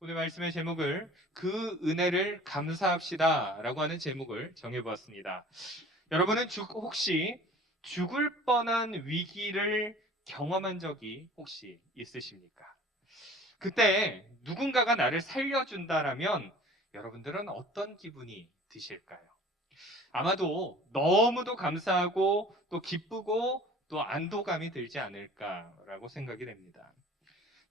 오늘 말씀의 제목을 그 은혜를 감사합시다 라고 하는 제목을 정해보았습니다. 여러분은 혹시 죽을 뻔한 위기를 경험한 적이 혹시 있으십니까? 그때 누군가가 나를 살려준다라면 여러분들은 어떤 기분이 드실까요? 아마도 너무도 감사하고 또 기쁘고 또 안도감이 들지 않을까라고 생각이 됩니다.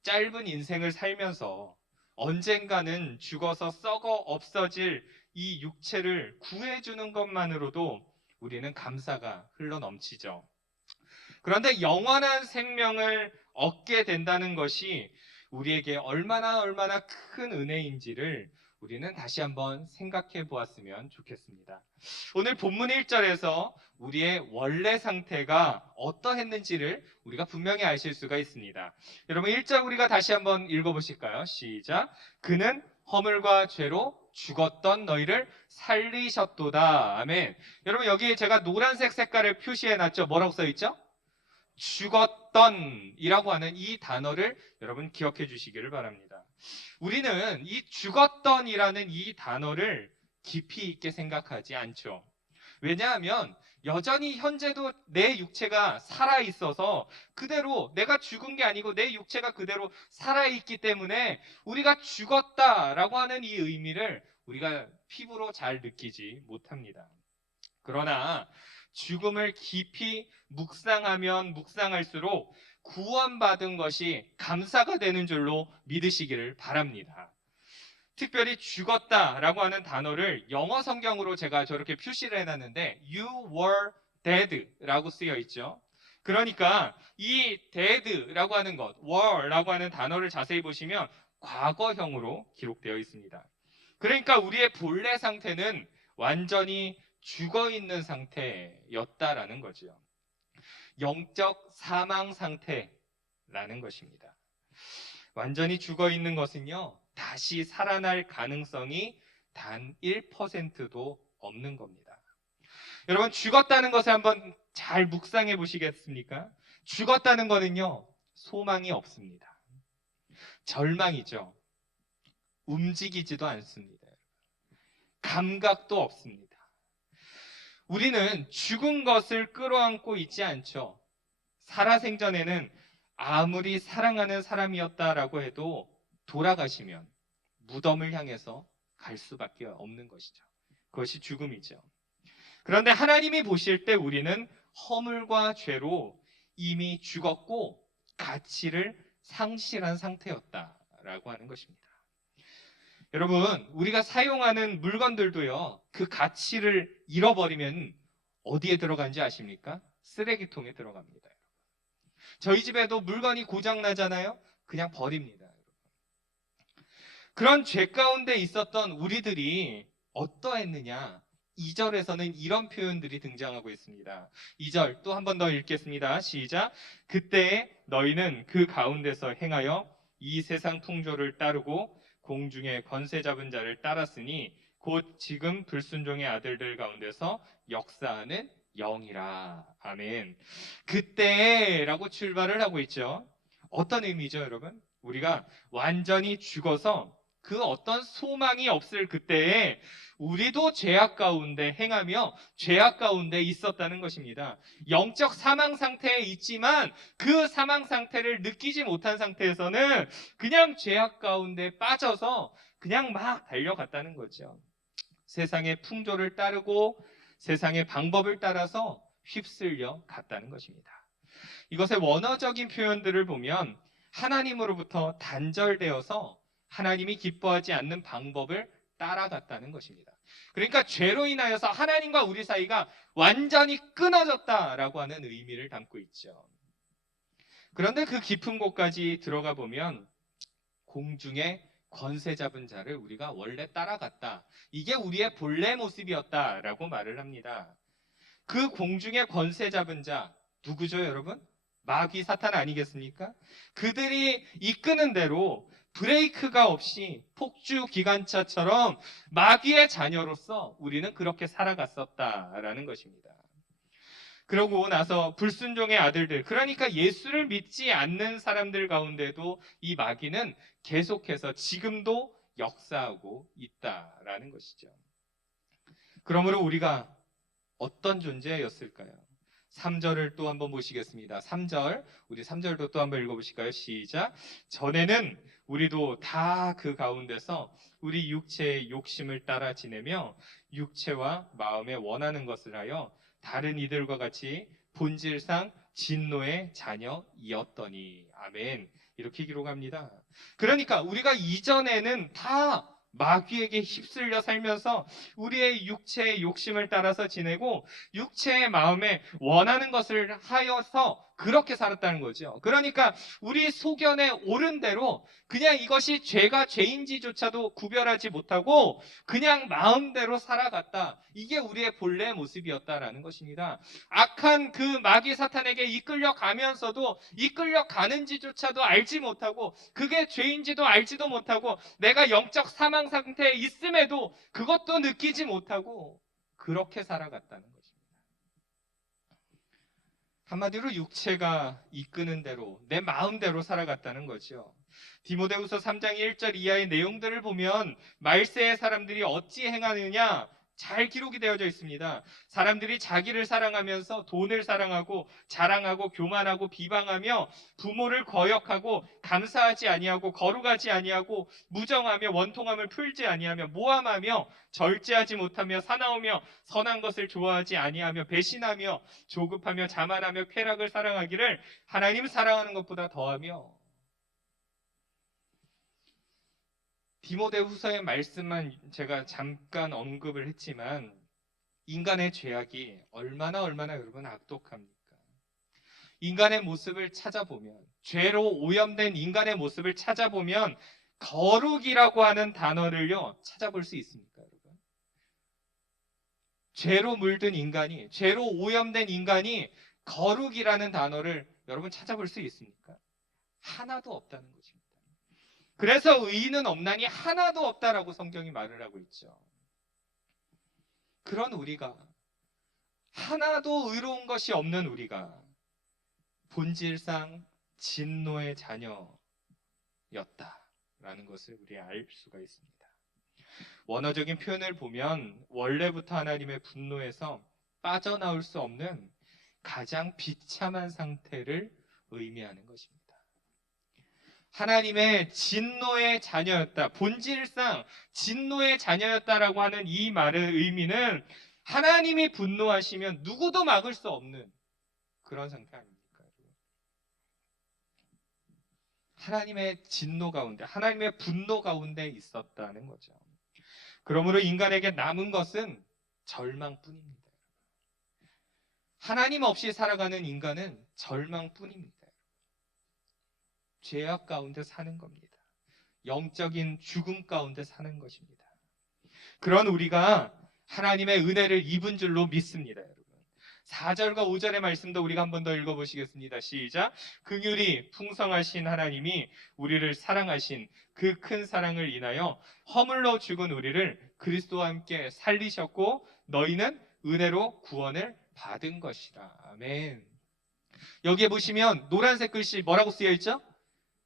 짧은 인생을 살면서 언젠가는 죽어서 썩어 없어질 이 육체를 구해주는 것만으로도 우리는 감사가 흘러넘치죠. 그런데 영원한 생명을 얻게 된다는 것이 우리에게 얼마나 큰 은혜인지를 우리는 다시 한번 생각해 보았으면 좋겠습니다. 오늘 본문 1절에서 우리의 원래 상태가 어떠했는지를 우리가 분명히 아실 수가 있습니다. 여러분 1절 우리가 다시 한번 읽어보실까요? 시작. 그는 허물과 죄로 죽었던 너희를 살리셨도다. 아멘. 여러분 여기 제가 노란색 색깔을 표시해 놨죠? 뭐라고 써 있죠? 죽었던 이라고 하는 이 단어를 여러분 기억해 주시기를 바랍니다. 우리는 이 죽었던 이라는 이 단어를 깊이 있게 생각하지 않죠. 왜냐하면 여전히 현재도 내 육체가 살아있어서 그대로 내가 죽은 게 아니고 내 육체가 그대로 살아있기 때문에 우리가 죽었다라고 하는 이 의미를 우리가 피부로 잘 느끼지 못합니다. 그러나 죽음을 깊이 묵상하면 묵상할수록 구원받은 것이 감사가 되는 줄로 믿으시기를 바랍니다. 특별히 죽었다라고 하는 단어를 영어 성경으로 제가 저렇게 표시를 해놨는데 You were dead라고 쓰여 있죠. 그러니까 이 dead라고 하는 것, were라고 하는 단어를 자세히 보시면 과거형으로 기록되어 있습니다. 그러니까 우리의 본래 상태는 완전히 죽어 있는 상태였다라는 거죠. 영적 사망 상태라는 것입니다. 완전히 죽어 있는 것은요, 다시 살아날 가능성이 단 1%도 없는 겁니다. 여러분, 죽었다는 것을 한번 잘 묵상해 보시겠습니까? 죽었다는 것은요, 소망이 없습니다. 절망이죠. 움직이지도 않습니다. 감각도 없습니다. 우리는 죽은 것을 끌어안고 있지 않죠. 살아생전에는 아무리 사랑하는 사람이었다라고 해도 돌아가시면 무덤을 향해서 갈 수밖에 없는 것이죠. 그것이 죽음이죠. 그런데 하나님이 보실 때 우리는 허물과 죄로 이미 죽었고 가치를 상실한 상태였다라고 하는 것입니다. 여러분, 우리가 사용하는 물건들도요, 그 가치를 잃어버리면 어디에 들어간지 아십니까? 쓰레기통에 들어갑니다. 저희 집에도 물건이 고장나잖아요? 그냥 버립니다. 그런 죄 가운데 있었던 우리들이 어떠했느냐? 2절에서는 이런 표현들이 등장하고 있습니다. 2절 또 한 번 더 읽겠습니다. 시작. 그때 너희는 그 가운데서 행하여 이 세상 풍조를 따르고 공중에 권세 잡은 자를 따랐으니 곧 지금 불순종의 아들들 가운데서 역사하는 영이라. 아멘. 그때라고 출발을 하고 있죠. 어떤 의미죠, 여러분? 우리가 완전히 죽어서 그 어떤 소망이 없을 그때에 우리도 죄악 가운데 행하며 죄악 가운데 있었다는 것입니다. 영적 사망 상태에 있지만 그 사망 상태를 느끼지 못한 상태에서는 그냥 죄악 가운데 빠져서 그냥 막 달려갔다는 거죠. 세상의 풍조를 따르고 세상의 방법을 따라서 휩쓸려 갔다는 것입니다. 이것의 원어적인 표현들을 보면 하나님으로부터 단절되어서 하나님이 기뻐하지 않는 방법을 따라갔다는 것입니다. 그러니까 죄로 인하여서 하나님과 우리 사이가 완전히 끊어졌다라고 하는 의미를 담고 있죠. 그런데 그 깊은 곳까지 들어가 보면 공중에 권세 잡은 자를 우리가 원래 따라갔다. 이게 우리의 본래 모습이었다라고 말을 합니다. 그 공중에 권세 잡은 자 누구죠, 여러분? 마귀 사탄 아니겠습니까? 그들이 이끄는 대로 브레이크가 없이 폭주 기관차처럼 마귀의 자녀로서 우리는 그렇게 살아갔었다라는 것입니다. 그러고 나서 불순종의 아들들, 그러니까 예수를 믿지 않는 사람들 가운데도 이 마귀는 계속해서 지금도 역사하고 있다라는 것이죠. 그러므로 우리가 어떤 존재였을까요? 3절을 또 한번 보시겠습니다. 3절, 우리 3절도 또 한번 읽어보실까요? 시작. 전에는 우리도 다 그 가운데서 우리 육체의 욕심을 따라 지내며 육체와 마음에 원하는 것을 하여 다른 이들과 같이 본질상 진노의 자녀이었더니. 아멘. 이렇게 기록합니다. 그러니까 우리가 이전에는 다 마귀에게 휩쓸려 살면서 우리의 육체의 욕심을 따라서 지내고 육체의 마음에 원하는 것을 하여서 그렇게 살았다는 거죠. 그러니까 우리 소견에 옳은 대로 그냥 이것이 죄가 죄인지조차도 구별하지 못하고 그냥 마음대로 살아갔다. 이게 우리의 본래의 모습이었다라는 것입니다. 악한 그 마귀 사탄에게 이끌려가면서도 이끌려가는지조차도 알지 못하고 그게 죄인지도 알지도 못하고 내가 영적 사망 상태에 있음에도 그것도 느끼지 못하고 그렇게 살아갔다는 것입니다. 한마디로 육체가 이끄는 대로 내 마음대로 살아갔다는 거죠. 디모데후서 3장 1절 이하의 내용들을 보면 말세의 사람들이 어찌 행하느냐 잘 기록이 되어져 있습니다. 사람들이 자기를 사랑하면서 돈을 사랑하고 자랑하고 교만하고 비방하며 부모를 거역하고 감사하지 아니하고 거룩하지 아니하고 무정하며 원통함을 풀지 아니하며 모함하며 절제하지 못하며 사나우며 선한 것을 좋아하지 아니하며 배신하며 조급하며 자만하며 쾌락을 사랑하기를 하나님 사랑하는 것보다 더하며. 디모데후서의 말씀만 제가 잠깐 언급을 했지만 인간의 죄악이 얼마나 여러분 악독합니까? 인간의 모습을 찾아보면 죄로 오염된 인간의 모습을 찾아보면 거룩이라고 하는 단어를요 찾아볼 수 있습니까, 여러분? 죄로 물든 인간이, 죄로 오염된 인간이 거룩이라는 단어를 여러분 찾아볼 수 있습니까? 하나도 없다는 것입니다. 그래서 의인은 없나니 하나도 없다라고 성경이 말을 하고 있죠. 그런 우리가, 하나도 의로운 것이 없는 우리가 본질상 진노의 자녀였다라는 것을 우리 알 수가 있습니다. 원어적인 표현을 보면 원래부터 하나님의 분노에서 빠져나올 수 없는 가장 비참한 상태를 의미하는 것입니다. 하나님의 진노의 자녀였다. 본질상 진노의 자녀였다라고 하는 이 말의 의미는 하나님이 분노하시면 누구도 막을 수 없는 그런 상태 아닙니까? 하나님의 진노 가운데, 하나님의 분노 가운데 있었다는 거죠. 그러므로 인간에게 남은 것은 절망뿐입니다. 하나님 없이 살아가는 인간은 절망뿐입니다. 죄악 가운데 사는 겁니다. 영적인 죽음 가운데 사는 것입니다. 그런 우리가 하나님의 은혜를 입은 줄로 믿습니다, 여러분. 4절과 5절의 말씀도 우리가 한 번 더 읽어보시겠습니다. 시작. 긍휼이 풍성하신 하나님이 우리를 사랑하신 그 큰 사랑을 인하여 허물로 죽은 우리를 그리스도와 함께 살리셨고 너희는 은혜로 구원을 받은 것이라. 아멘. 여기에 보시면 노란색 글씨 뭐라고 쓰여 있죠?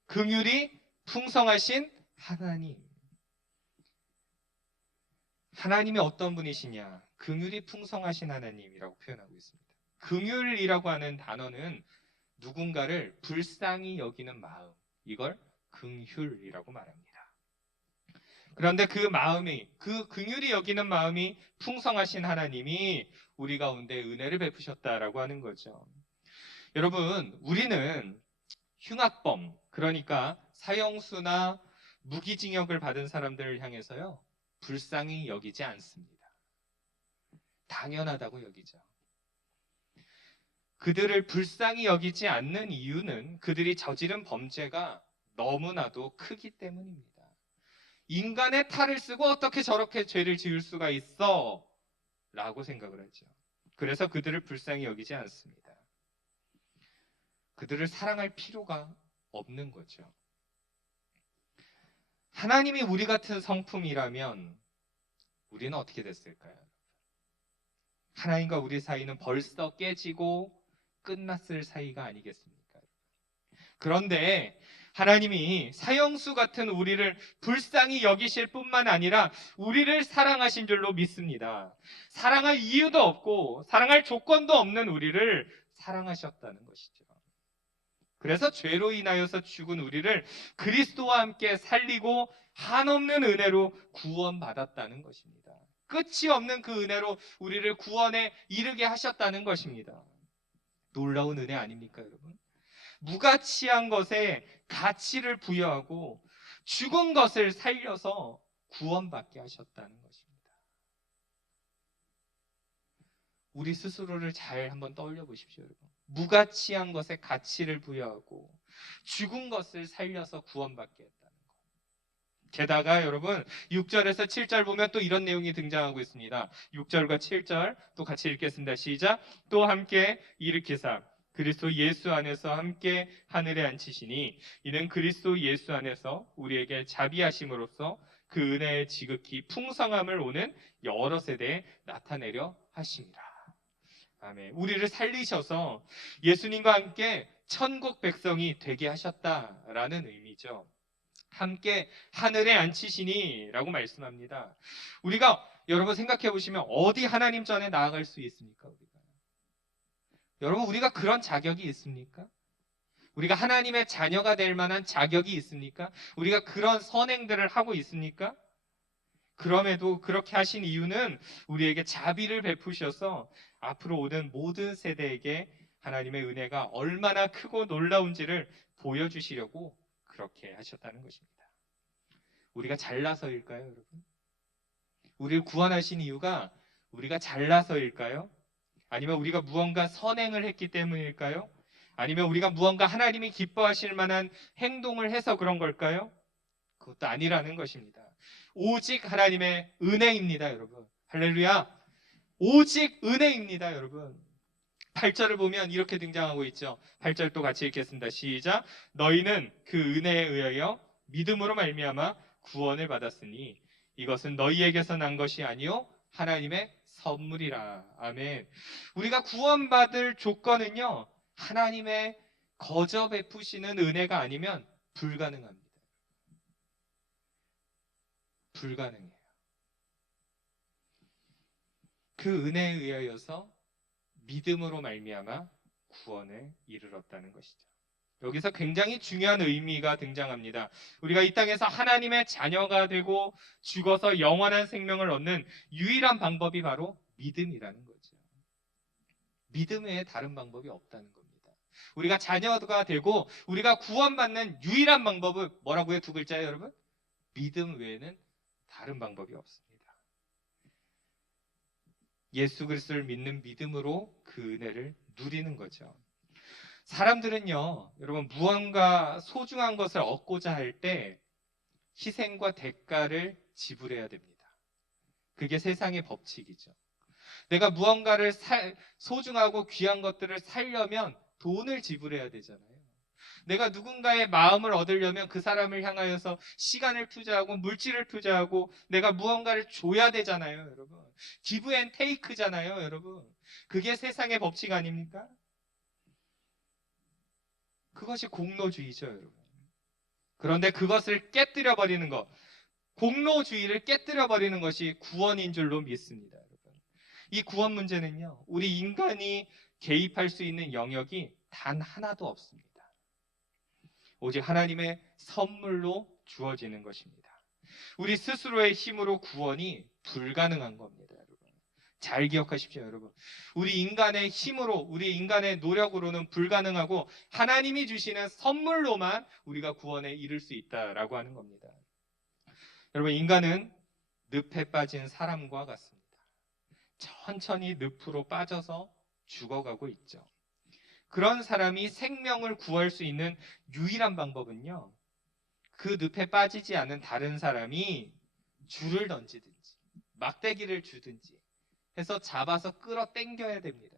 긍휼이 풍성하신 하나님. 하나님이 어떤 분이시냐? 긍휼이 풍성하신 하나님이라고 표현하고 있습니다. 긍휼이라고 하는 단어는 누군가를 불쌍히 여기는 마음, 이걸 긍휼이라고 말합니다. 그런데 그 마음이, 그 긍휼히 여기는 마음이 풍성하신 하나님이 우리 가운데 은혜를 베푸셨다라고 하는 거죠. 여러분, 우리는 흉악범, 그러니까 사형수나 무기징역을 받은 사람들을 향해서요 불쌍히 여기지 않습니다. 당연하다고 여기죠. 그들을 불쌍히 여기지 않는 이유는 그들이 저지른 범죄가 너무나도 크기 때문입니다. 인간의 탈을 쓰고 어떻게 저렇게 죄를 지을 수가 있어? 라고 생각을 하죠. 그래서 그들을 불쌍히 여기지 않습니다. 그들을 사랑할 필요가 없는 거죠. 하나님이 우리 같은 성품이라면 우리는 어떻게 됐을까요? 하나님과 우리 사이는 벌써 깨지고 끝났을 사이가 아니겠습니까? 그런데 하나님이 사형수 같은 우리를 불쌍히 여기실 뿐만 아니라 우리를 사랑하신 줄로 믿습니다. 사랑할 이유도 없고 사랑할 조건도 없는 우리를 사랑하셨다는 것이죠. 그래서 죄로 인하여서 죽은 우리를 그리스도와 함께 살리고 한없는 은혜로 구원받았다는 것입니다. 끝이 없는 그 은혜로 우리를 구원에 이르게 하셨다는 것입니다. 놀라운 은혜 아닙니까, 여러분? 무가치한 것에 가치를 부여하고 죽은 것을 살려서 구원받게 하셨다는 것입니다. 우리 스스로를 잘 한번 떠올려 보십시오, 여러분. 무가치한 것에 가치를 부여하고 죽은 것을 살려서 구원받게 했다는 것. 게다가 여러분 6절에서 7절 보면 또 이런 내용이 등장하고 있습니다. 6절과 7절 또 같이 읽겠습니다. 시작. 또 함께 일으키사 그리스도 예수 안에서 함께 하늘에 앉히시니 이는 그리스도 예수 안에서 우리에게 자비하심으로써 그 은혜의 지극히 풍성함을 오는 여러 세대에 나타내려 하심이라. 아멘. 우리를 살리셔서 예수님과 함께 천국 백성이 되게 하셨다라는 의미죠. 함께 하늘에 앉히시니 라고 말씀합니다. 우리가 여러분 생각해 보시면 어디 하나님 전에 나아갈 수 있습니까? 여러분 우리가 그런 자격이 있습니까? 우리가 하나님의 자녀가 될 만한 자격이 있습니까? 우리가 그런 선행들을 하고 있습니까? 그럼에도 그렇게 하신 이유는 우리에게 자비를 베푸셔서 앞으로 오는 모든 세대에게 하나님의 은혜가 얼마나 크고 놀라운지를 보여주시려고 그렇게 하셨다는 것입니다. 우리가 잘나서일까요, 여러분? 우리를 구원하신 이유가 우리가 잘나서일까요? 아니면 우리가 무언가 선행을 했기 때문일까요? 아니면 우리가 무언가 하나님이 기뻐하실 만한 행동을 해서 그런 걸까요? 그것도 아니라는 것입니다. 오직 하나님의 은혜입니다, 여러분. 할렐루야. 오직 은혜입니다, 여러분. 8절을 보면 이렇게 등장하고 있죠. 8절 또 같이 읽겠습니다. 시작. 너희는 그 은혜에 의하여 믿음으로 말미암아 구원을 받았으니 이것은 너희에게서 난 것이 아니요 하나님의 선물이라. 아멘. 우리가 구원받을 조건은요 하나님의 거저 베푸시는 은혜가 아니면 불가능합니다. 불가능해요. 그 은혜에 의하여서 믿음으로 말미암아 구원에 이르렀다는 것이죠. 여기서 굉장히 중요한 의미가 등장합니다. 우리가 이 땅에서 하나님의 자녀가 되고 죽어서 영원한 생명을 얻는 유일한 방법이 바로 믿음이라는 거죠. 믿음 외에 다른 방법이 없다는 겁니다. 우리가 자녀가 되고 우리가 구원받는 유일한 방법은 뭐라고요? 두 글자예요, 여러분? 믿음 외에는 다른 방법이 없습니다. 예수 그리스도를 믿는 믿음으로 그 은혜를 누리는 거죠. 사람들은요, 여러분 무언가 소중한 것을 얻고자 할 때 희생과 대가를 지불해야 됩니다. 그게 세상의 법칙이죠. 내가 무언가를 소중하고 귀한 것들을 살려면 돈을 지불해야 되잖아요. 내가 누군가의 마음을 얻으려면 그 사람을 향하여서 시간을 투자하고 물질을 투자하고 내가 무언가를 줘야 되잖아요, 여러분. 기브 앤 테이크잖아요, 여러분. 그게 세상의 법칙 아닙니까? 그것이 공로주의죠, 여러분. 그런데 그것을 깨뜨려 버리는 것, 공로주의를 깨뜨려 버리는 것이 구원인 줄로 믿습니다, 여러분. 이 구원 문제는요, 우리 인간이 개입할 수 있는 영역이 단 하나도 없습니다. 오직 하나님의 선물로 주어지는 것입니다. 우리 스스로의 힘으로 구원이 불가능한 겁니다, 여러분. 잘 기억하십시오, 여러분. 우리 인간의 힘으로, 우리 인간의 노력으로는 불가능하고 하나님이 주시는 선물로만 우리가 구원에 이를 수 있다라고 하는 겁니다. 여러분, 인간은 늪에 빠진 사람과 같습니다. 천천히 늪으로 빠져서 죽어가고 있죠. 그런 사람이 생명을 구할 수 있는 유일한 방법은요, 그 늪에 빠지지 않은 다른 사람이 줄을 던지든지 막대기를 주든지 해서 잡아서 끌어 당겨야 됩니다.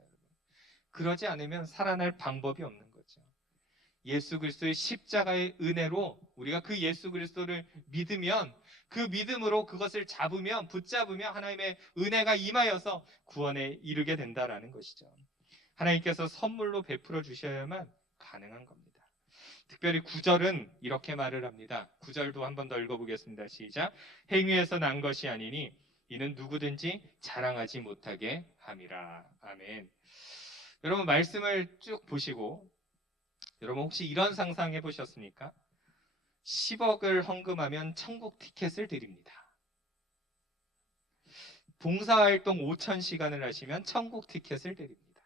그러지 않으면 살아날 방법이 없는 거죠. 예수 그리스도의 십자가의 은혜로 우리가 그 예수 그리스도를 믿으면, 그 믿음으로 그것을 잡으면, 붙잡으면 하나님의 은혜가 임하여서 구원에 이르게 된다라는 것이죠. 하나님께서 선물로 베풀어 주셔야만 가능한 겁니다. 특별히 9절은 이렇게 말을 합니다. 9절도 한 번 더 읽어보겠습니다. 시작. 행위에서 난 것이 아니니 이는 누구든지 자랑하지 못하게 함이라. 아멘. 여러분 말씀을 쭉 보시고 여러분 혹시 이런 상상해 보셨습니까? 10억을 헌금하면 천국 티켓을 드립니다. 봉사활동 5,000시간을 하시면 천국 티켓을 드립니다.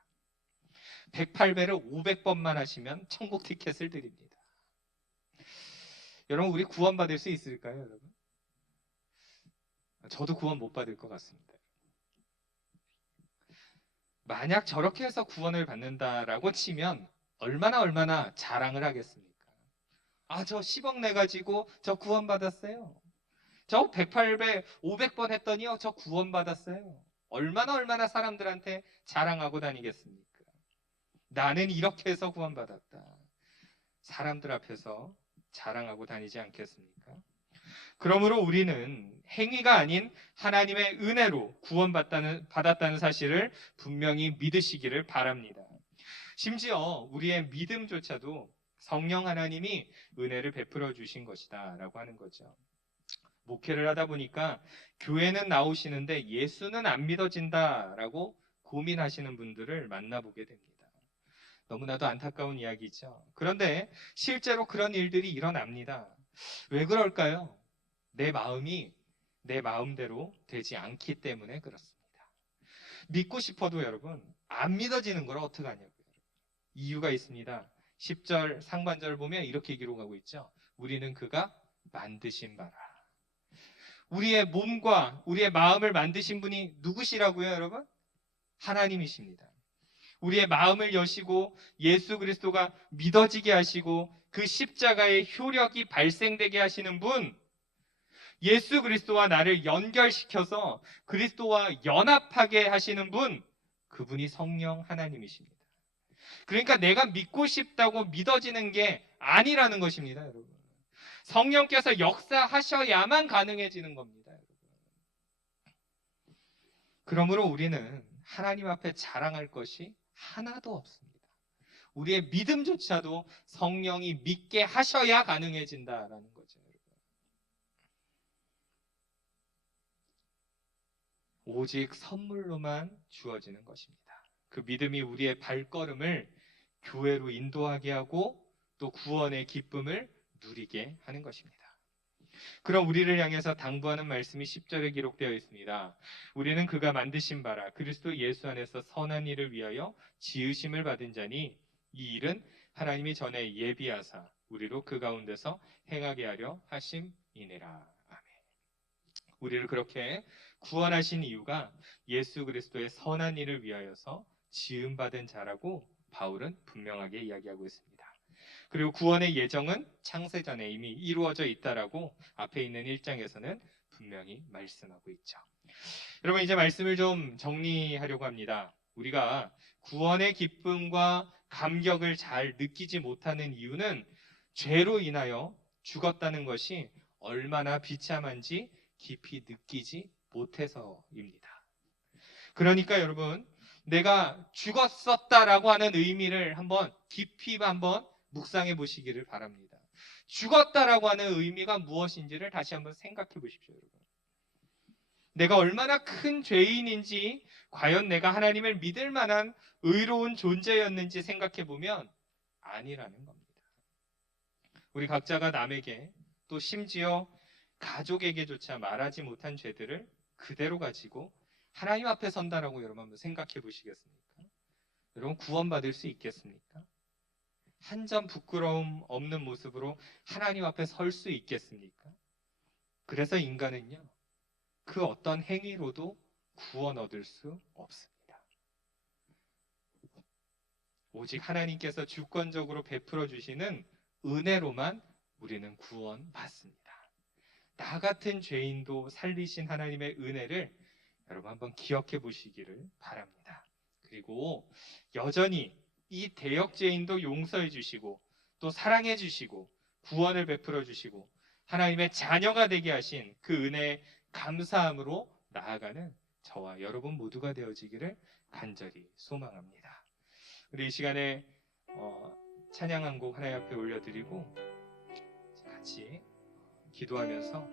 108배를 500번만 하시면 천국 티켓을 드립니다. 여러분 우리 구원받을 수 있을까요, 여러분? 저도 구원 못 받을 것 같습니다. 만약 저렇게 해서 구원을 받는다라고 치면 얼마나 자랑을 하겠습니까? 아, 저 10억 내가지고 저 구원받았어요. 저 108배 500번 했더니요, 저 구원받았어요. 얼마나 사람들한테 자랑하고 다니겠습니까? 나는 이렇게 해서 구원받았다. 사람들 앞에서 자랑하고 다니지 않겠습니까? 그러므로 우리는 행위가 아닌 하나님의 은혜로 받았다는 사실을 분명히 믿으시기를 바랍니다. 심지어 우리의 믿음조차도 성령 하나님이 은혜를 베풀어 주신 것이다 라고 하는 거죠. 목회를 하다 보니까 교회는 나오시는데 예수는 안 믿어진다라고 고민하시는 분들을 만나보게 됩니다. 너무나도 안타까운 이야기죠. 그런데 실제로 그런 일들이 일어납니다. 왜 그럴까요? 내 마음이 내 마음대로 되지 않기 때문에 그렇습니다. 믿고 싶어도 여러분 안 믿어지는 걸 어떡하냐고요. 이유가 있습니다. 10절 상반절 보면 이렇게 기록하고 있죠. 우리는 그가 만드신 바라. 우리의 몸과 우리의 마음을 만드신 분이 누구시라고요, 여러분? 하나님이십니다. 우리의 마음을 여시고 예수 그리스도가 믿어지게 하시고 그 십자가의 효력이 발생되게 하시는 분, 예수 그리스도와 나를 연결시켜서 그리스도와 연합하게 하시는 분, 그분이 성령 하나님이십니다. 그러니까 내가 믿고 싶다고 믿어지는 게 아니라는 것입니다, 여러분. 성령께서 역사하셔야만 가능해지는 겁니다, 여러분. 그러므로 우리는 하나님 앞에 자랑할 것이 하나도 없습니다. 우리의 믿음조차도 성령이 믿게 하셔야 가능해진다라는 거죠. 오직 선물로만 주어지는 것입니다. 그 믿음이 우리의 발걸음을 교회로 인도하게 하고 또 구원의 기쁨을 누리게 하는 것입니다. 그럼 우리를 향해서 당부하는 말씀이 10절에 기록되어 있습니다. 우리는 그가 만드신 바라 그리스도 예수 안에서 선한 일을 위하여 지으심을 받은 자니 이 일은 하나님이 전에 예비하사 우리로 그 가운데서 행하게 하려 하심이니라. 아멘. 우리를 그렇게 구원하신 이유가 예수 그리스도의 선한 일을 위하여서 지음받은 자라고 바울은 분명하게 이야기하고 있습니다. 그리고 구원의 예정은 창세전에 이미 이루어져 있다라고 앞에 있는 1장에서는 분명히 말씀하고 있죠. 여러분 이제 말씀을 좀 정리하려고 합니다. 우리가 구원의 기쁨과 감격을 잘 느끼지 못하는 이유는 죄로 인하여 죽었다는 것이 얼마나 비참한지 깊이 느끼지 못해서입니다. 그러니까 여러분 내가 죽었었다라고 하는 의미를 깊이 한번 묵상해 보시기를 바랍니다. 죽었다라고 하는 의미가 무엇인지를 다시 한번 생각해 보십시오, 여러분. 내가 얼마나 큰 죄인인지, 과연 내가 하나님을 믿을 만한 의로운 존재였는지 생각해 보면 아니라는 겁니다. 우리 각자가 남에게 또 심지어 가족에게조차 말하지 못한 죄들을 그대로 가지고 하나님 앞에 선다라고 여러분 한번 생각해 보시겠습니까? 여러분 구원받을 수 있겠습니까? 한 점 부끄러움 없는 모습으로 하나님 앞에 설 수 있겠습니까? 그래서 인간은요, 그 어떤 행위로도 구원 얻을 수 없습니다. 오직 하나님께서 주권적으로 베풀어 주시는 은혜로만 우리는 구원받습니다. 나 같은 죄인도 살리신 하나님의 은혜를 여러분 한번 기억해 보시기를 바랍니다. 그리고 여전히 이 대역죄인도 용서해 주시고 또 사랑해 주시고 구원을 베풀어 주시고 하나님의 자녀가 되게 하신 그 은혜에 감사함으로 나아가는 저와 여러분 모두가 되어지기를 간절히 소망합니다. 우리 이 시간에 찬양 한 곡 하나님 앞에 올려드리고 같이 기도하면서